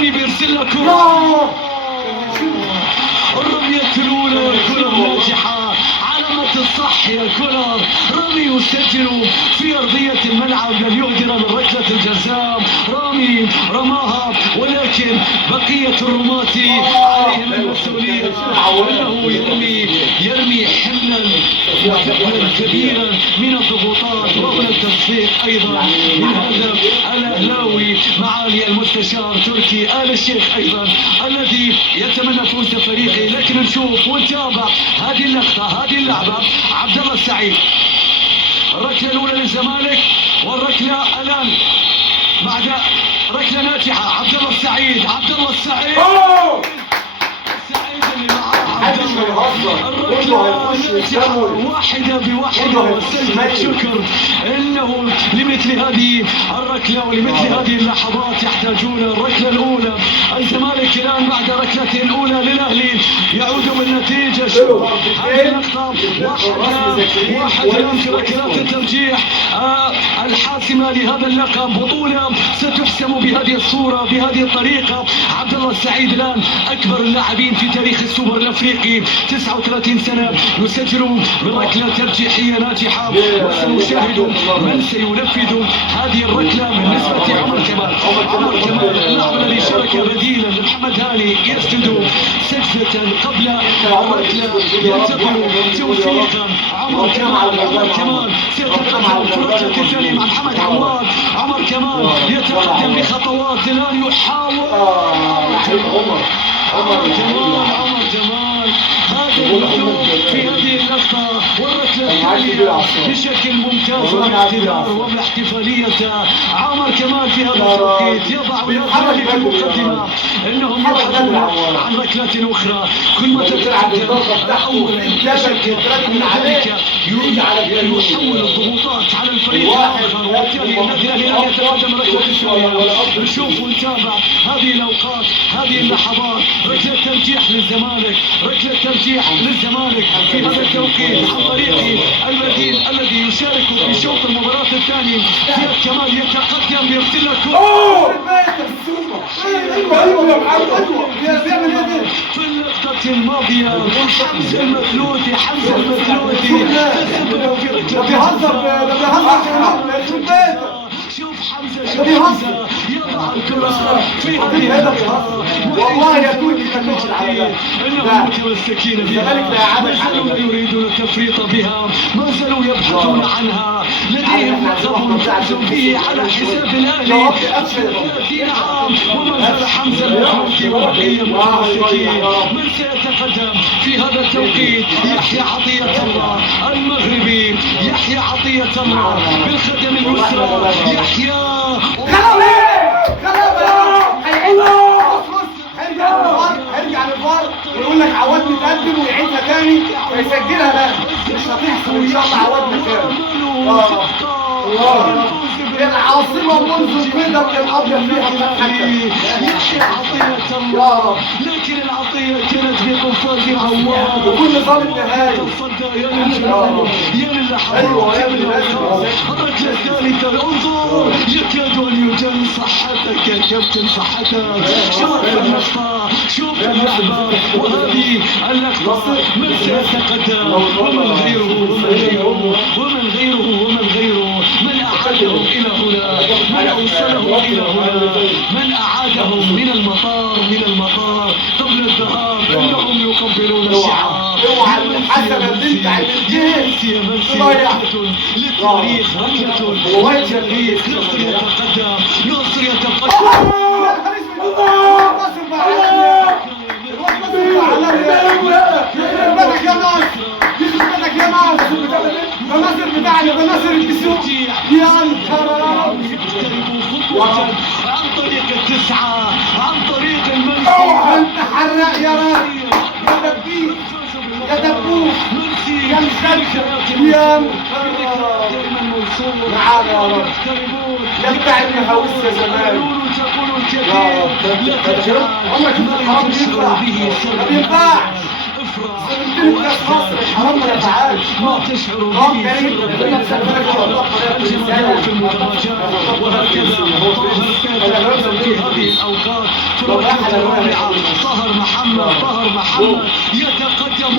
بيرسل لك كرة، الرمية الأولى كرة ناجحة، علامة الصح يا كولر. رامي يسجل في أرضية الملعب، لن يغدر من ركلة الجزاء. رامي رماها، ولكن بقية الرماة عليهم المسؤولية، أنه يرمي حملا وثقلا كبيرا من الضغوطات ومن التصفيق أيضا من هذا الأهلاوي معالي المستشار تركي آل الشيخ أيضا الذي يتمنى فوز فريقه. لكن نشوف ونتابع هذه اللقطة، هذه اللعبة. عبد الله السعيد، الركلة الأولى للزمالك، والركلة الآن بعد ركلة ناجحة. عبد الله السعيد، عبد الله السعيد اللي معاه عبد الله، الركلة ناجحة واحدة بواحدة. وسجدة شكر انه لمثل هذه الركلة ولمثل هذه اللحظات يحتاجون. الركلة الأولى الزمالك الآن بعد ركلته الأولى للأهلي يعود بالنتيجة. شوف هذه اللقطة، واحد الآن في ركلات الترجيح الحاسمة لهذا اللقب. بطولة ستحسم بهذه الصورة بهذه الطريقة. عبد الله السعيد الآن أكبر اللاعبين في تاريخ السوبر الأفريقي، 39 سنة، يسجل بركلة ترجيحية ناجحة. وسنشاهد من سينفذ هذه الركلة بالنسبة لعمر كمال. عمر كمال اللاعب الذي شارك بديلا لمحمد هاني يسجد سجدة قبل الركلة، ينتقل توفيقا. عمر كمال سيتقدم في الركلة الثانية مع محمد عواد. عمر كمال يتقدم بخطوات، الآن يحاول عمر جمال هذا الهدوء في هذه اللقطة. والركلة الثانية بشكل ممتاز وباقتدار وباحتفالية. عمر كمال في هذا التوقيت يضع ذلك المقدمة انهم يبحثون عن ركلة اخرى. كل ما تتقدم اولا بشكل ان ذلك يحول الضغوطات على الفريق الاخر، وبالتالي النادي الاهلي يتقدم ركلة ثانية. نشوف ونتابع هذه الاوقات، هذه اللحظات. ركلة ترجيح للزمالك، ركلة ترجيح للزمالك في هذا التوقيت عن طريق البديل الذي يشارك في شوط المباراة الثاني. زياد كمال يتقدم يرسل لك في اللقطة الماضية. حمزة المثلوثي تسبب في ركلة. شوف حمزة يضع الكرة في هذه اللقطة. والله يا كل تمشي على انهم متمسكين بها، ما زالوا يريدون التفريط بها، ما زالوا يبحثون عنها. لديهم لقب فازوا به على حساب الاهلي 30 عام، وما زال حمزة المثلوثي وبقية متمسكين. من سيتقدم في هذا التوقيت؟ يحيى عطية الله المغربي، يحيى عطية الله بالخدم اليسرى. يحيى هيرجع للفار ويقول لك عواد متقدم ويعيدها تاني ويسجلها. لا مش هتحصل ان شاء الله. عواد مكان العاصمة منذ القدم الأبيض فيها يحيى عطية الله، لكن العطية كانت بقفاز عواد وكل نظام النهائي تصدى يا للحظات. الركلة الثالثة، انظر يكاد أن يجل صحتك يا كابتن، صحتك. شوف اللقطة، شوف اللعبة، وهذه اللقطة. من سيتقدم؟ ومن غيره من أعادهم إلى هنا، من أوصلهم إلى هنا، من أعادهم من المطار قبل الذهاب. إنهم يقبلون الشعار. حسنا بنت عن الجيش للتاريخ، ركلة للتاريخ. نصر يتقدم بناصر بتاعنا، بناصر الدسوقي. يا نهار عن طريق التسعة، عن طريق المنسي. انت حراق يا راجل، يا دبيب، يا دبوب، يا مسلسل، يا معانا يا رب، يا بتاع الهوس يا زمان. يا رب عمرك ما تحرم ينفع، ما بينفعش. تفرح سلمتني كاس مصر الحرام ما نفعهاش. ما تشعر رام به كريم ربنا يسلمك والله. الجمال في المدرجات وهكذا طاهر كان في هذه الاوقات في الركله الرابعه طاهر محمد يتقدم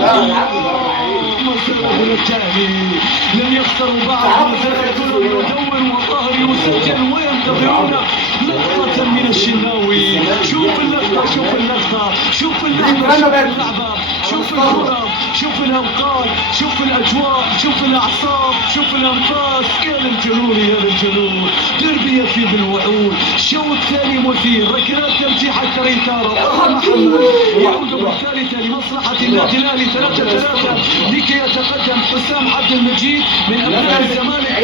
مصيره الثاني لم يخسروا بعد ما سيكون المدون وطاهر يسجل وينتظرون لقطه من الشناوي. شوف اللقطه شوف اللعبه شوف الكره شوف الاوقات شوف الاجواء شوف الاعصاب شوف الانفاس. يا للجنون دربي يفيض الوعود. شوط ثاني مثير ركلات تمسيح كريتارا طاهر محمد يعود بالثالثه لمصلحه النادي الاهلي 3-3 لكي يتقدم حسام عبد المجيد من ابناء الزمالك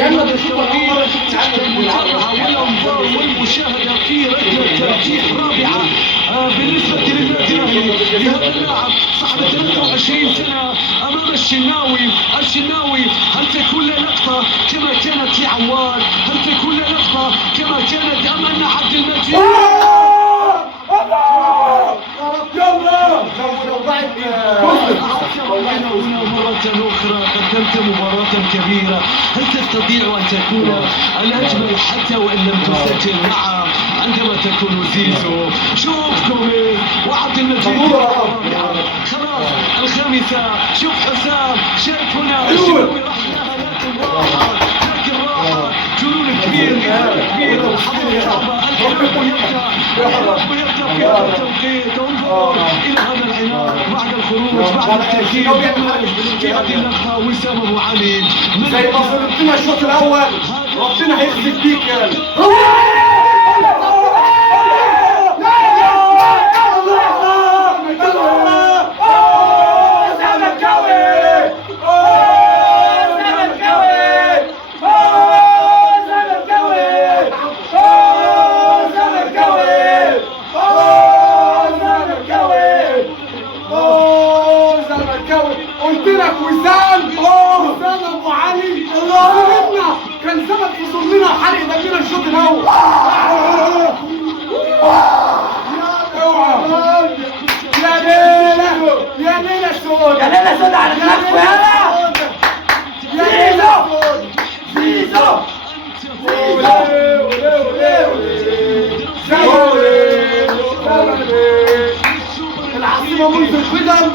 المتابعه والانظار والمشاهده في ركله ترجيح رابعه بالنسبه للنادي الاهلي لهذا اللاعب صاحب 23 سنه امام الشناوي. هل تكون له لقطه كما كانت لعواد؟ هل تكون له لقطه كما كانت امام عبد المجيد؟ هنا مرة أخرى قدمت مباراة كبيرة. هل تستطيع أن تكون الأجمل حتى وإن لم تسجل؟ نعم عندما تكون زيزو. شوف كوميز وعبد المجيد خلاص الخامسة. شوف حسام شايف هنا الشناوي راح لها لكن راحة جنون كبير وحظ صعبة. الكلام يبدأ في هذا التوقيت. انظر إلى هذا العناد بعد الخروج بعد التأكيد في هذه اللقطة. وسام أبو علي زي ما ظلمتنا الشوط الاول ربنا هيخزيك بيك يا قلت لك وسام ابو علي ظلمنا كان سبب في ظلمنا وحرق دمنا الشوط الاول. يا ليلة سود على دماغكوا يلا زيزو العاصمة منذ القدم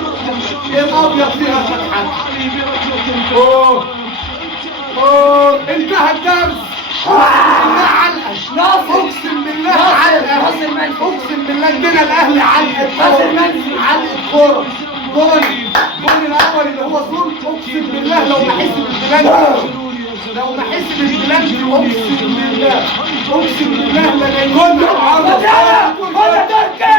الابيض فيها فتحة. انتهى الدرس. اقسم بالله علقة اقسم بالله ادينا الاهلي علقة كورة. جول الاول اللي هو ظلم. اقسم بالله لو ما حسب البلانتي اقسم بالله لا جاي.